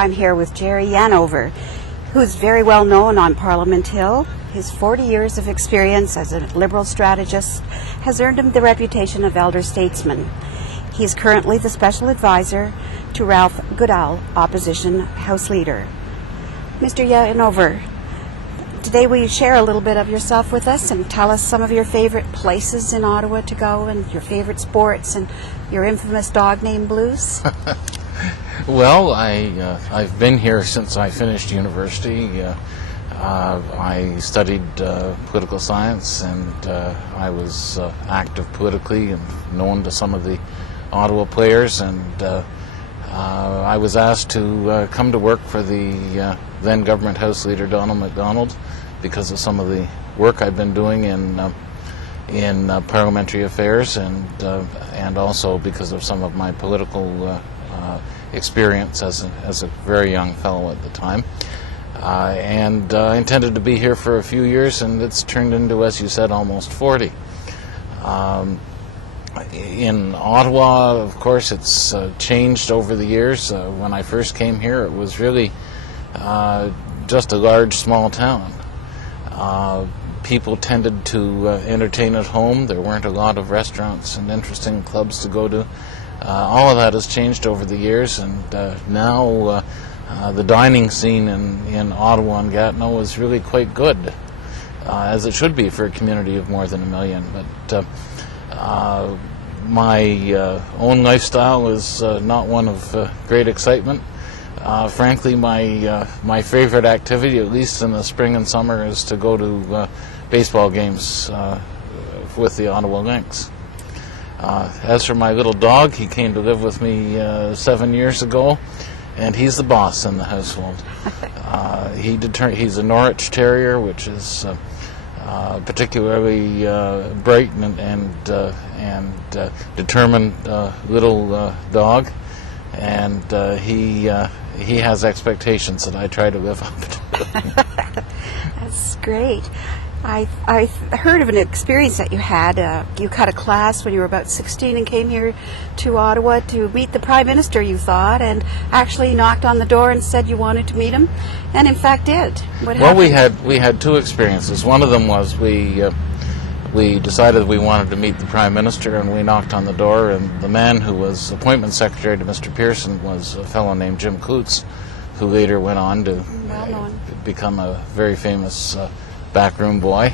I'm here with Jerry Yanover, who's very well known on Parliament Hill. His 40 years of experience as a Liberal strategist has earned him the reputation of elder statesman. He's currently the Special Advisor to Ralph Goodall, Opposition House Leader. Mr. Yanover, today will you share a little bit of yourself with us and tell us some of your favorite places in Ottawa to go and your favorite sports and your infamous dog named Blues? Well, I've been here since I finished university. I studied political science, and I was active politically and known to some of the Ottawa players, and I was asked to come to work for the then government House Leader Donald MacDonald because of some of the work I've been doing in parliamentary affairs, and also because of some of my political experience as a very young fellow at the time. And I intended to be here for a few years, and it's turned into, as you said, almost 40. In Ottawa, of course, it's changed over the years. When I first came here, it was really just a large, small town. People tended to entertain at home. There weren't a lot of restaurants and interesting clubs to go to. All of that has changed over the years, and now the dining scene in Ottawa and Gatineau is really quite good, as it should be for a community of more than 1 million. But my own lifestyle is not one of great excitement. Frankly, my favorite activity, at least in the spring and summer, is to go to baseball games with the Ottawa Lynx. As for my little dog, he came to live with me 7 years ago, and he's the boss in the household. He's a Norwich Terrier, which is particularly bright and determined little dog, and he has expectations that I try to live up to. That's great. I heard of an experience that you had. You cut a class when you were about 16 and came here to Ottawa to meet the Prime Minister, you thought, and actually knocked on the door and said you wanted to meet him, and in fact did. What happened? we had two experiences. One of them was we decided we wanted to meet the Prime Minister, and we knocked on the door, and the man who was appointment secretary to Mr. Pearson was a fellow named Jim Coots, who later went on to become a very famous backroom boy,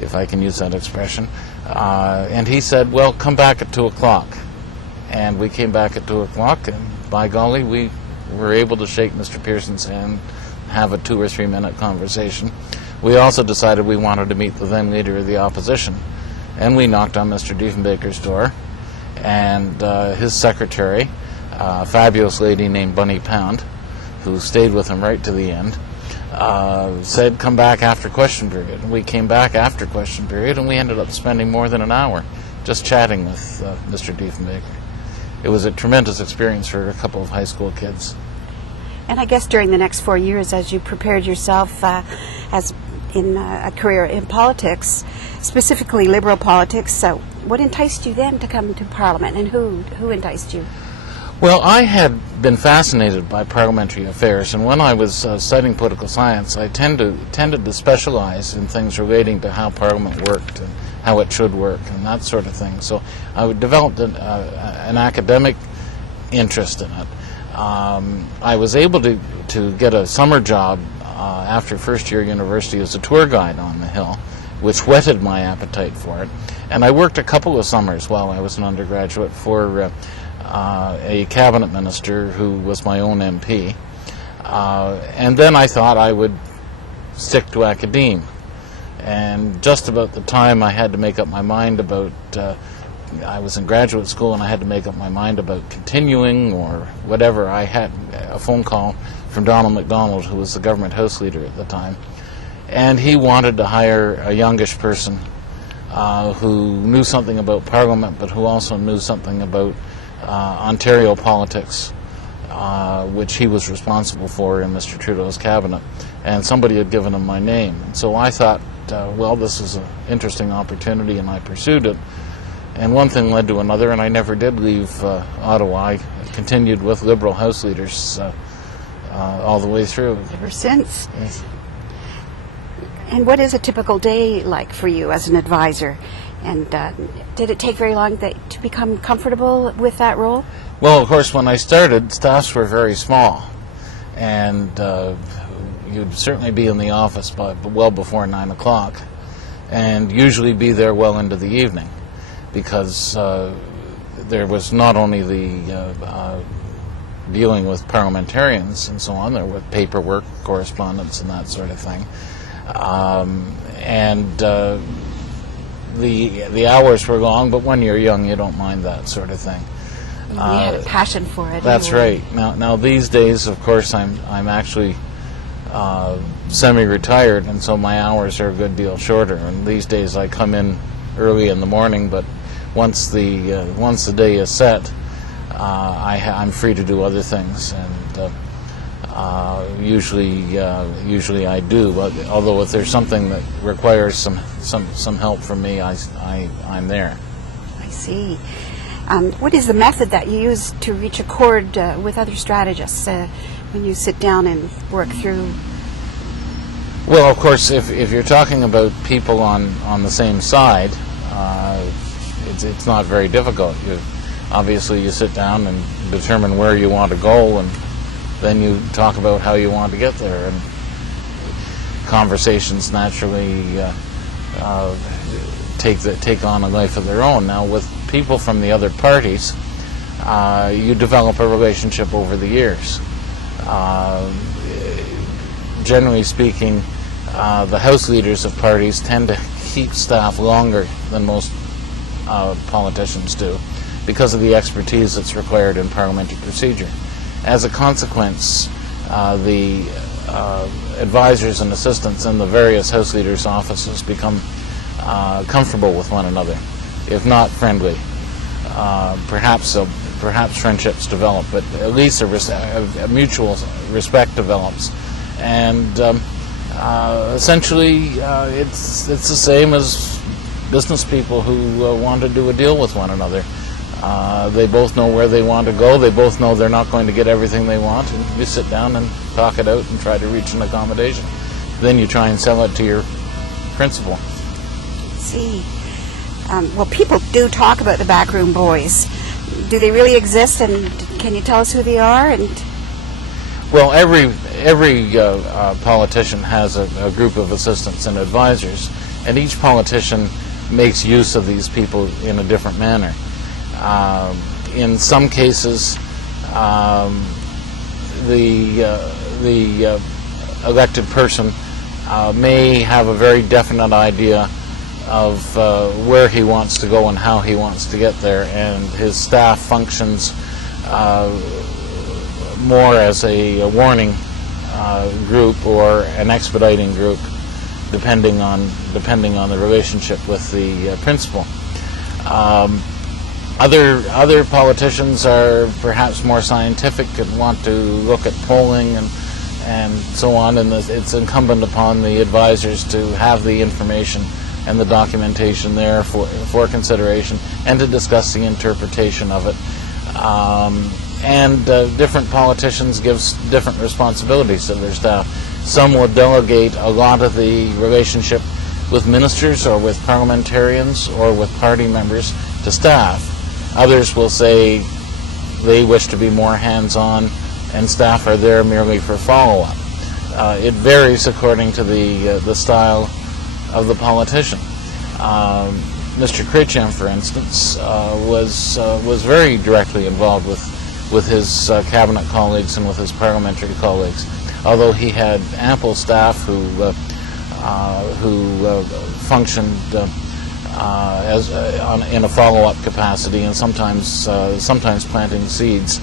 if I can use that expression. And he said, well, come back at 2 o'clock. And we came back at 2 o'clock, and by golly, we were able to shake Mr. Pearson's hand, have a 2 or 3 minute conversation. We also decided we wanted to meet the then leader of the opposition. And we knocked on Mr. Diefenbaker's door, and his secretary, a fabulous lady named Bunny Pound, who stayed with him right to the end, said come back after question period. And we came back after question period, and we ended up spending more than an hour just chatting with Mr. Diefenbaker. It was a tremendous experience for a couple of high school kids. And I guess during the next 4 years, as you prepared yourself as in a career in politics, specifically Liberal politics, what enticed you then to come to Parliament, and who enticed you? Well, I had been fascinated by parliamentary affairs, and when I was studying political science, I tended to specialize in things relating to how Parliament worked and how it should work and that sort of thing. So I developed an academic interest in it. I was able to get a summer job after first year university as a tour guide on the Hill, which whetted my appetite for it. And I worked a couple of summers while I was an undergraduate for a cabinet minister who was my own MP. And then I thought I would stick to academe. And just about the time I had to make up my mind about, I was in graduate school and I had to make up my mind about continuing or whatever, I had a phone call from Donald MacDonald, who was the government House Leader at the time. And he wanted to hire a youngish person who knew something about Parliament, but who also knew something about Ontario politics, which he was responsible for in Mr. Trudeau's cabinet, and somebody had given him my name. And so I thought, well, this is an interesting opportunity, and I pursued it. And one thing led to another, and I never did leave Ottawa. I continued with Liberal House Leaders all the way through. Ever since. Yes. And what is a typical day like for you as an advisor? And did it take very long to become comfortable with that role? Well, of course, when I started, staffs were very small, and you'd certainly be in the office by well before 9 o'clock, and usually be there well into the evening, because there was not only the dealing with parliamentarians and so on, there was paperwork, correspondence, and that sort of thing, and the hours were long, but when you're young, you don't mind that sort of thing. You had a passion for it. That's anyway. right. Now these days, of course, I'm actually semi-retired, and so my hours are a good deal shorter. And these days, I come in early in the morning, but once the day is set, I'm free to do other things, and usually I do. But although if there's something that requires some help from me, I'm there. I see. What is the method that you use to reach a chord with other strategists when you sit down and work through? Well, of course, if you're talking about people on the same side, it's not very difficult. Obviously, you sit down and determine where you want to go, and then you talk about how you want to get there, and conversations naturally take on a life of their own. Now, with people from the other parties, you develop a relationship over the years. Generally speaking, the House leaders of parties tend to keep staff longer than most politicians do because of the expertise that's required in parliamentary procedure. As a consequence, the advisors and assistants in the various House leaders' offices become comfortable with one another, if not friendly. Perhaps friendships develop, but at least a mutual respect develops. And essentially, it's the same as business people who want to do a deal with one another. They both know where they want to go. They both know they're not going to get everything they want, and you sit down and talk it out and try to reach an accommodation. Then you try and sell it to your principal. See. Well, people do talk about the backroom boys. Do they really exist, and can you tell us who they are? And well, every politician has a group of assistants and advisors, and each politician makes use of these people in a different manner. In some cases, the elected person may have a very definite idea of where he wants to go and how he wants to get there, and his staff functions more as a warning group or an expediting group, depending on the relationship with the principal. Other politicians are perhaps more scientific and want to look at polling and so on, and it's incumbent upon the advisors to have the information and the documentation there for consideration and to discuss the interpretation of it. And different politicians give different responsibilities to their staff. Some will delegate a lot of the relationship with ministers or with parliamentarians or with party members to staff. Others will say they wish to be more hands-on and staff are there merely for follow-up. It varies according to the style of the politician. Mr. Chrétien, for instance, was very directly involved with his cabinet colleagues and with his parliamentary colleagues, although he had ample staff who functioned in a follow-up capacity and sometimes planting seeds.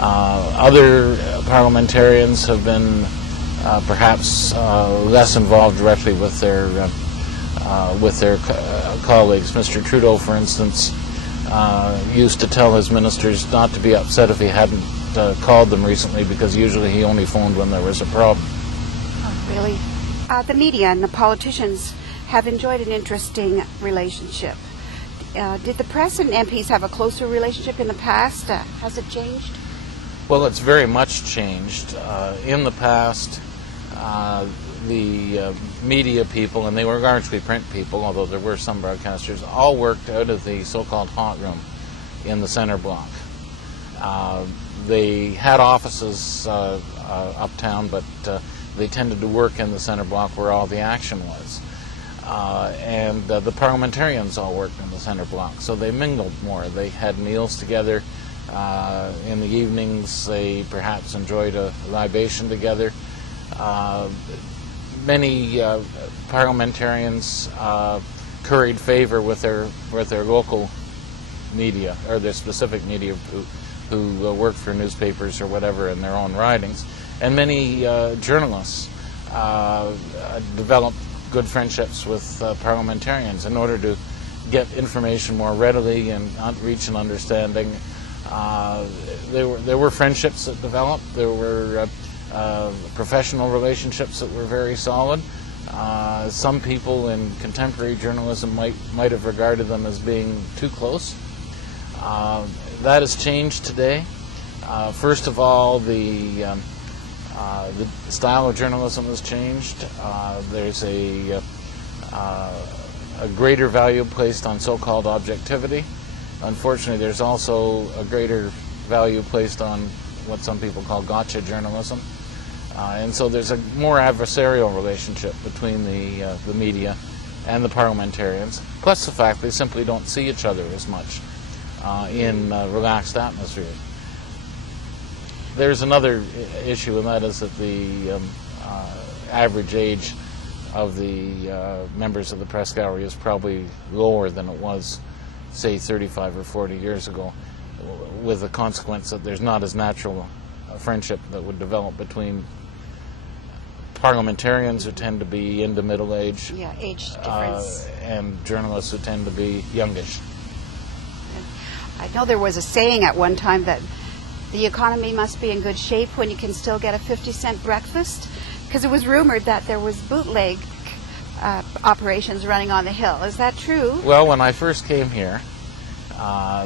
Other parliamentarians have been perhaps less involved directly with their colleagues. Mr. Trudeau, for instance, used to tell his ministers not to be upset if he hadn't called them recently, because usually he only phoned when there was a problem. Oh, really? The media and the politicians have enjoyed an interesting relationship. Did the press and MPs have a closer relationship in the past? Has it changed? Well, it's very much changed. In the past, the media people, and they were largely print people, although there were some broadcasters, all worked out of the so-called hot room in the center block. They had offices uptown, but they tended to work in the center block where all the action was. And the parliamentarians all worked in the center block, so they mingled more. They had meals together. In the evenings, they perhaps enjoyed a libation together. Many parliamentarians curried favor with their local media, or their specific media, who worked for newspapers or whatever in their own ridings. And many journalists developed good friendships with parliamentarians in order to get information more readily and reach an understanding. There were friendships that developed. There were professional relationships that were very solid. Some people in contemporary journalism might have regarded them as being too close. That has changed today. First of all, the style of journalism has changed. There's a greater value placed on so-called objectivity. Unfortunately, there's also a greater value placed on what some people call gotcha journalism. And so there's a more adversarial relationship between the media and the parliamentarians, plus the fact they simply don't see each other as much in relaxed atmospheres. There's another issue, and that is that the average age of the members of the press gallery is probably lower than it was, say, 35 or 40 years ago, with the consequence that there's not as natural a friendship that would develop between parliamentarians who tend to be into middle age, age difference, and journalists who tend to be youngish. I know there was a saying at one time that the economy must be in good shape when you can still get a 50-cent breakfast, because it was rumored that there was bootleg operations running on the Hill. Is that true? Well, when I first came here,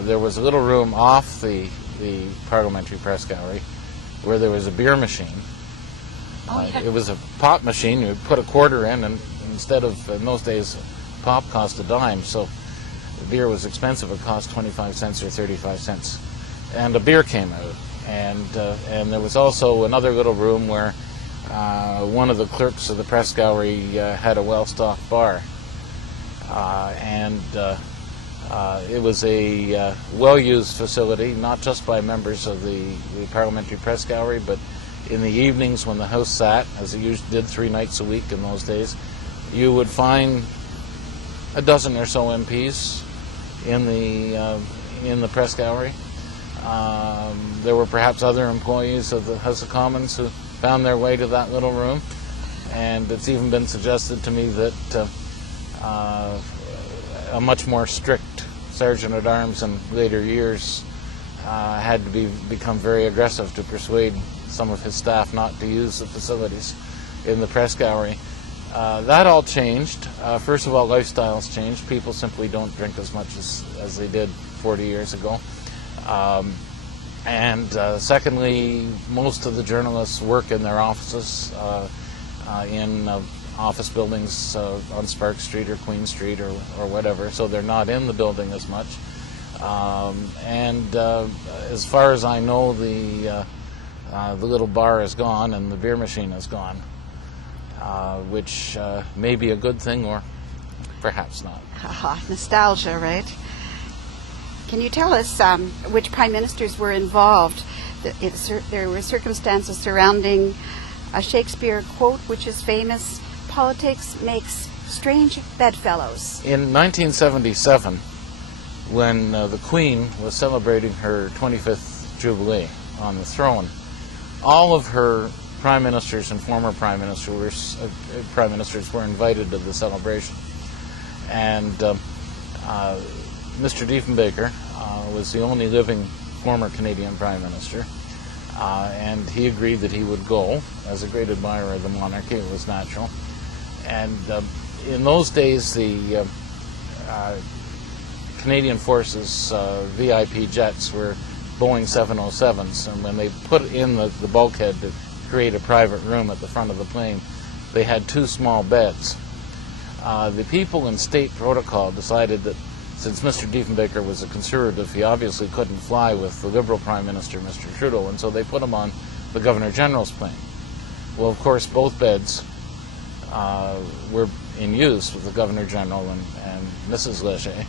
there was a little room off the parliamentary press gallery where there was a beer machine. It was a pop machine. You would put a quarter in, and instead of, in those days, pop cost a dime, so the beer was expensive. It cost 25 cents or 35 cents. And a beer came out. And there was also another little room where one of the clerks of the press gallery had a well-stocked bar. It was a well-used facility, not just by members of the parliamentary press gallery, but in the evenings when the House sat, as it usually did 3 nights a week in those days, you would find a dozen or so MPs in the press gallery. There were perhaps other employees of the House of Commons who found their way to that little room, and it's even been suggested to me that a much more strict sergeant-at-arms in later years had to become very aggressive to persuade some of his staff not to use the facilities in the press gallery. That all changed. First of all, lifestyles changed. People simply don't drink as much as they did 40 years ago. Secondly, most of the journalists work in their offices, in office buildings on Spark Street or Queen Street or whatever, so they're not in the building as much. As far as I know, the little bar is gone and the beer machine is gone, which may be a good thing or perhaps not. Nostalgia, right? Can you tell us which prime ministers were involved? There were circumstances surrounding a Shakespeare quote, which is famous: "Politics makes strange bedfellows." In 1977, when the Queen was celebrating her 25th Jubilee on the throne, all of her prime ministers and former prime ministers were invited to the celebration. And Mr. Diefenbaker was the only living former Canadian prime minister, and he agreed that he would go. As a great admirer of the monarchy, it was natural. And in those days, the Canadian Forces VIP jets were Boeing 707s, and when they put in the bulkhead to create a private room at the front of the plane, they had 2 small beds. The people in state protocol decided that since Mr. Diefenbaker was a conservative, he obviously couldn't fly with the Liberal Prime Minister, Mr. Trudeau, and so they put him on the Governor General's plane. Well, of course, both beds were in use with the Governor General and Mrs. Leger,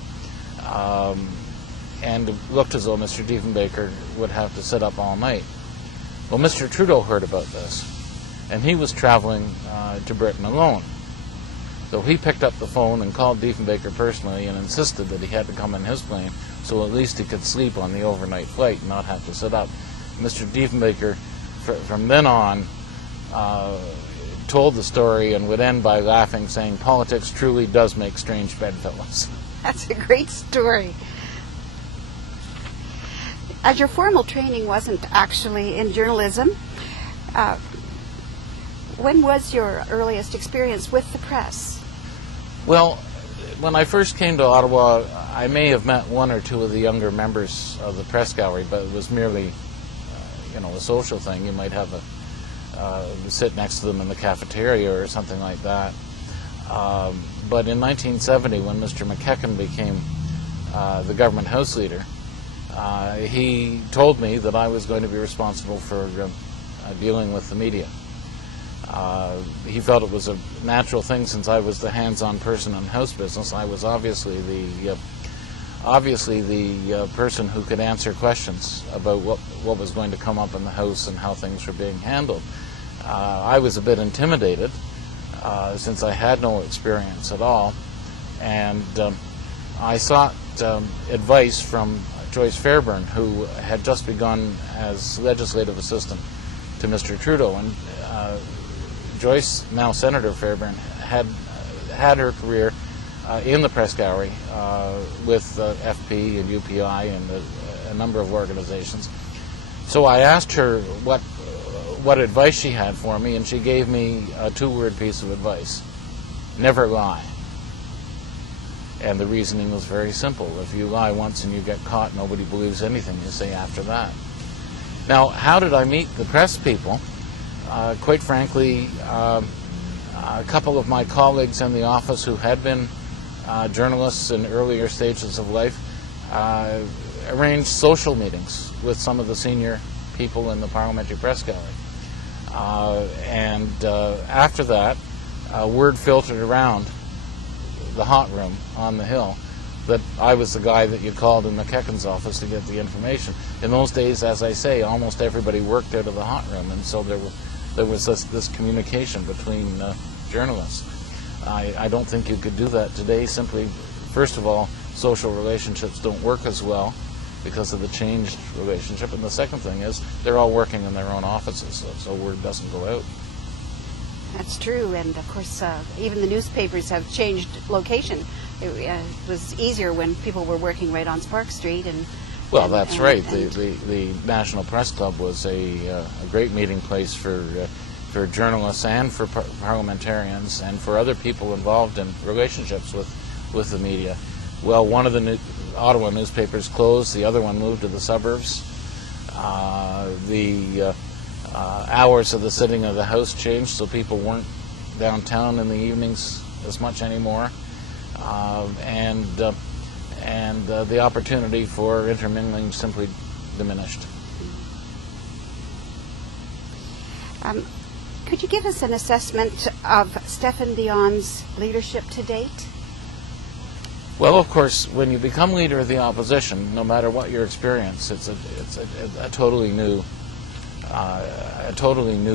and it looked as though Mr. Diefenbaker would have to sit up all night. Well, Mr. Trudeau heard about this, and he was traveling to Britain alone. So he picked up the phone and called Diefenbaker personally and insisted that he had to come in his plane so at least he could sleep on the overnight flight and not have to sit up. Mr. Diefenbaker, from then on, told the story and would end by laughing, saying, "Politics truly does make strange bedfellows." That's a great story. As your formal training wasn't actually in journalism, when was your earliest experience with the press? Well, when I first came to Ottawa, I may have met 1 or 2 of the younger members of the press gallery, but it was merely, a social thing. You might have sit next to them in the cafeteria or something like that. But in 1970, when Mr. McKechnie became the government House Leader, he told me that I was going to be responsible for dealing with the media. He felt it was a natural thing since I was the hands-on person in House business. I was obviously the person who could answer questions about what was going to come up in the House and how things were being handled. I was a bit intimidated since I had no experience at all, and I sought advice from Joyce Fairburn, who had just begun as legislative assistant to Mr. Trudeau, and Joyce, now Senator Fairburn, had her career in the press gallery with FP and UPI and a number of organizations. So I asked her what advice she had for me, and she gave me a 2-word piece of advice: never lie. And the reasoning was very simple. If you lie once and you get caught, nobody believes anything you say after that. Now, how did I meet the press people? Quite frankly, a couple of my colleagues in the office who had been journalists in earlier stages of life arranged social meetings with some of the senior people in the parliamentary press gallery. And after that, word filtered around the hot room on the Hill that I was the guy that you called in McKechnie's office to get the information. In those days, as I say, almost everybody worked out of the hot room, and so there was this communication between journalists. I don't think you could do that today. Simply, first of all, social relationships don't work as well because of the changed relationship, and the second thing is they're all working in their own offices, so word doesn't go out. That's true, and of course, even the newspapers have changed location. It was easier when people were working right on Spark Street, and well, that's right. The National Press Club was a great meeting place for journalists and for parliamentarians and for other people involved in relationships with the media. Well, one of the Ottawa newspapers closed, the other one moved to the suburbs. The hours of the sitting of the House changed, so people weren't downtown in the evenings as much anymore, and the opportunity for intermingling simply diminished. Could you give us an assessment of Stéphane Dion's leadership to date? Well, of course, when you become leader of the opposition, no matter what your experience, it's a totally new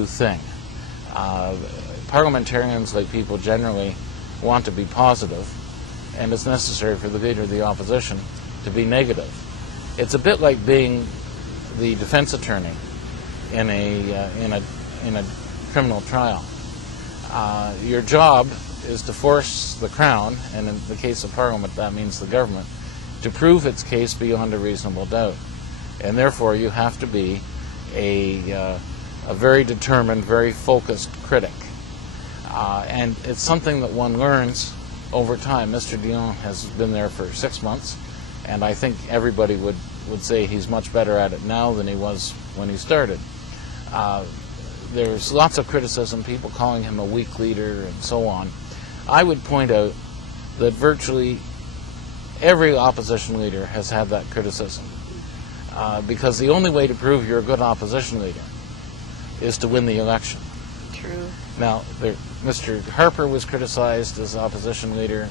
thing. Parliamentarians, like people generally, want to be positive, and it's necessary for the leader of the opposition to be negative. It's a bit like being the defense attorney in a criminal trial. Your job is to force the Crown, and in the case of Parliament that means the government, to prove its case beyond a reasonable doubt. And therefore you have to be a very determined, very focused critic. And it's something that one learns over time. Mr. Dion has been there for 6 months, and I think everybody would would say he's much better at it now than he was when he started. There's lots of criticism, people calling him a weak leader and so on. I would point out that virtually every opposition leader has had that criticism, because the only way to prove you're a good opposition leader is to win the election. True. Now, Mr. Harper was criticized as opposition leader.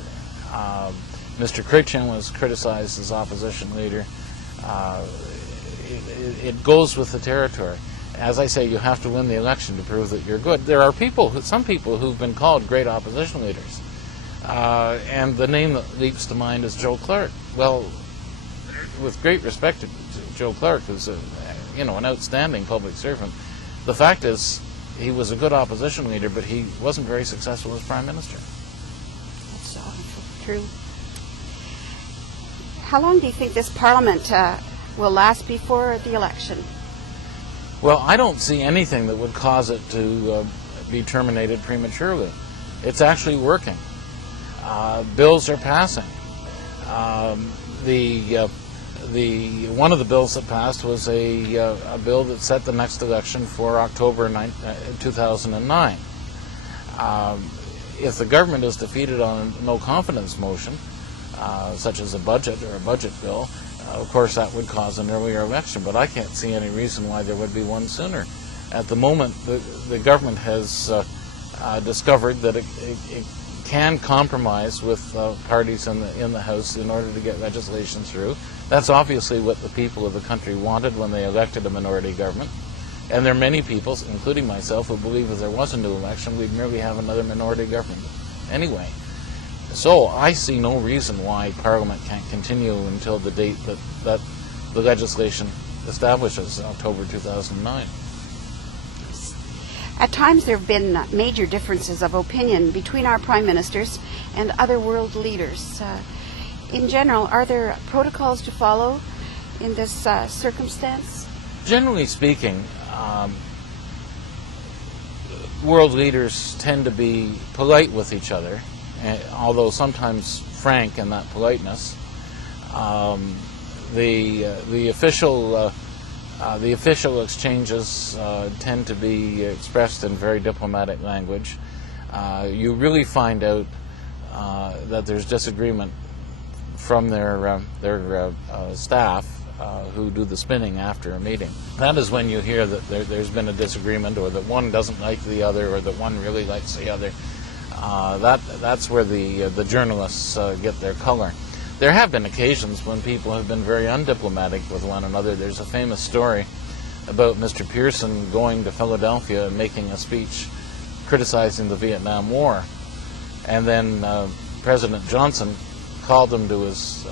Mr. Critchin was criticized as opposition leader. It goes with the territory. As I say, you have to win the election to prove that you're good. There are some people who've been called great opposition leaders, and the name that leaps to mind is Joe Clark. Well, with great respect to Joe Clark, who's an outstanding public servant, the fact is he was a good opposition leader, but he wasn't very successful as Prime Minister. That's true. How long do you think this Parliament will last before the election? Well, I don't see anything that would cause it to be terminated prematurely. It's actually working. Bills are passing. One of the bills that passed was a bill that set the next election for October 2009. If the government is defeated on a no confidence motion, such as a budget or a budget bill, of course that would cause an earlier election, but I can't see any reason why there would be one sooner. At the moment, the government has discovered that it can compromise with parties in the House in order to get legislation through. That's obviously what the people of the country wanted when they elected a minority government. And there are many people, including myself, who believe if there was a new election, we'd merely have another minority government anyway. So I see no reason why Parliament can't continue until the date that the legislation establishes, October 2009. At times there have been major differences of opinion between our prime ministers and other world leaders. In general, are there protocols to follow in this circumstance? Generally speaking, world leaders tend to be polite with each other, although sometimes frank in that politeness. The official exchanges tend to be expressed in very diplomatic language. You really find out that there's disagreement from their staff who do the spinning after a meeting. That is when you hear that there's been a disagreement, or that one doesn't like the other, or that one really likes the other. That's where the journalists get their color. There have been occasions when people have been very undiplomatic with one another. There's a famous story about Mr. Pearson going to Philadelphia and making a speech criticizing the Vietnam War, and then President Johnson called him to his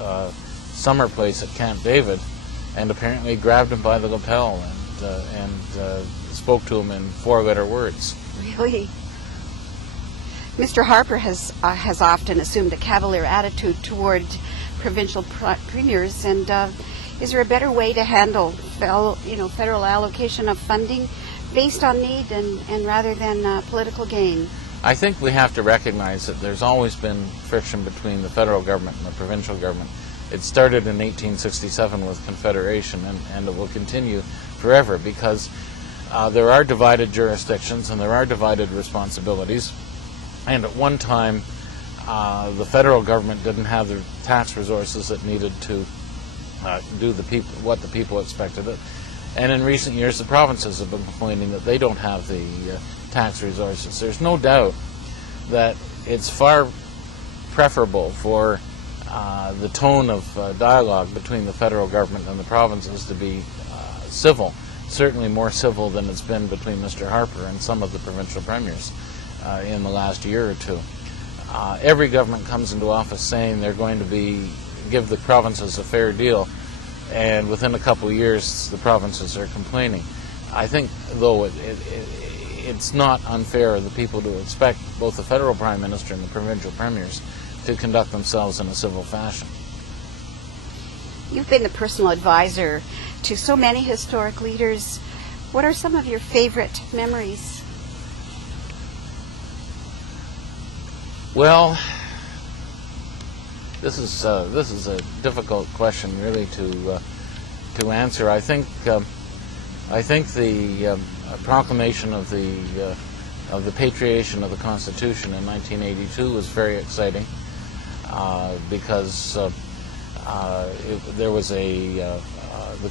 summer place at Camp David, and apparently grabbed him by the lapel and spoke to him in four-letter words. Really? Mr. Harper has often assumed a cavalier attitude toward provincial premiers, and is there a better way to handle federal allocation of funding based on need and rather than political gain? I think we have to recognize that there's always been friction between the federal government and the provincial government. It started in 1867 with Confederation, and it will continue forever, because there are divided jurisdictions and there are divided responsibilities. And at one time, the federal government didn't have the tax resources it needed to do what the people expected it. And in recent years, the provinces have been complaining that they don't have the tax resources. There's no doubt that it's far preferable for the tone of dialogue between the federal government and the provinces to be civil, certainly more civil than it's been between Mr. Harper and some of the provincial premiers in the last year or two. Every government comes into office saying they're going to give the provinces a fair deal, and within a couple of years the provinces are complaining. I think, though, it's not unfair of the people to expect both the federal prime minister and the provincial premiers to conduct themselves in a civil fashion. You've been the personal advisor to so many historic leaders. What are some of your favorite memories? Well, this is a difficult question, really, to answer. I think the proclamation of the patriation of the Constitution in 1982 was very exciting because there was the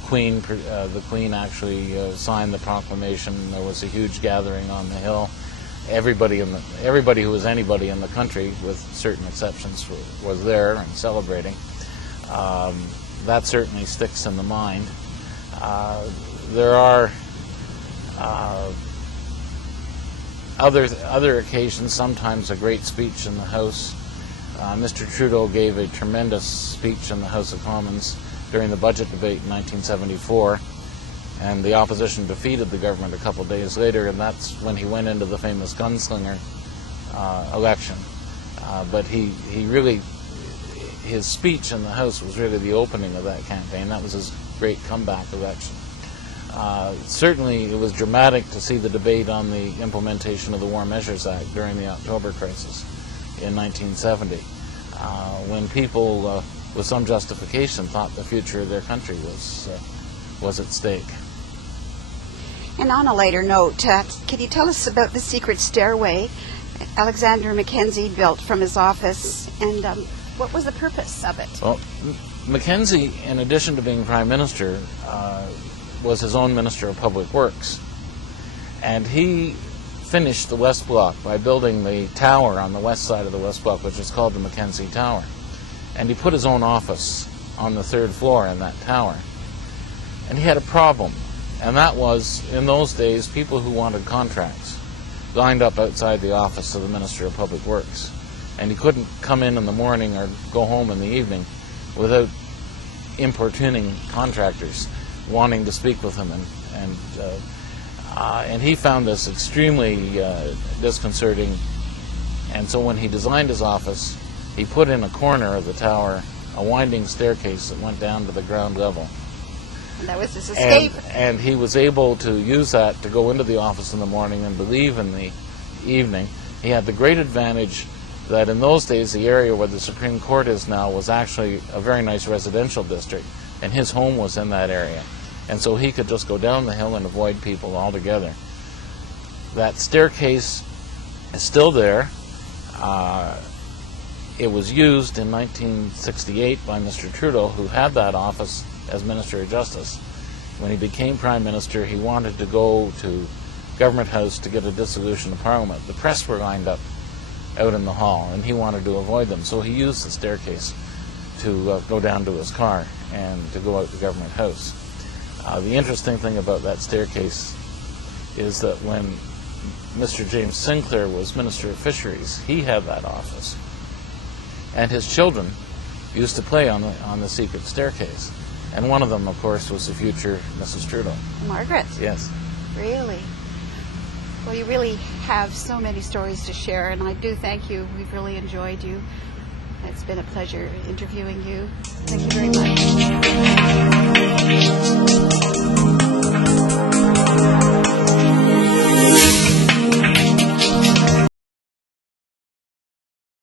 Queen actually signed the proclamation. There was a huge gathering on the Hill. Everybody who was anybody in the country, with certain exceptions, was there and celebrating. That certainly sticks in the mind. There are other occasions, sometimes a great speech in the House. Mr. Trudeau gave a tremendous speech in the House of Commons during the budget debate in 1974, and the opposition defeated the government a couple days later, and that's when he went into the famous gunslinger election. But his speech in the House was really the opening of that campaign. That was his great comeback election. Certainly it was dramatic to see the debate on the implementation of the War Measures Act during the October crisis in 1970, when people with some justification thought the future of their country was at stake. And on a lighter note, can you tell us about the secret stairway Alexander Mackenzie built from his office, and what was the purpose of it? Well, Mackenzie, in addition to being Prime Minister, was his own Minister of Public Works. And he finished the West Block by building the tower on the west side of the West Block, which is called the Mackenzie Tower. And he put his own office on the 3rd floor in that tower. And he had a problem, and that was, in those days, people who wanted contracts lined up outside the office of the Minister of Public Works. And he couldn't come in the morning or go home in the evening without importuning contractors wanting to speak with him, and he found this extremely disconcerting. And so when he designed his office, he put in a corner of the tower a winding staircase that went down to the ground level. And that was his escape. And he was able to use that to go into the office in the morning and to leave in the evening. He had the great advantage that in those days the area where the Supreme Court is now was actually a very nice residential district, and his home was in that area. And so he could just go down the hill and avoid people altogether. That staircase is still there. It was used in 1968 by Mr. Trudeau, who had that office as Minister of Justice. When he became Prime Minister, he wanted to go to Government House to get a dissolution of Parliament. The press were lined up out in the hall, and he wanted to avoid them. So he used the staircase to go down to his car and to go out to Government House. The interesting thing about that staircase is that when Mr. James Sinclair was Minister of Fisheries, he had that office. And his children used to play on the secret staircase. And one of them, of course, was the future Mrs. Trudeau. Margaret? Yes. Really? Well, you really have so many stories to share, and I do thank you. We've really enjoyed you. It's been a pleasure interviewing you. Thank you very much.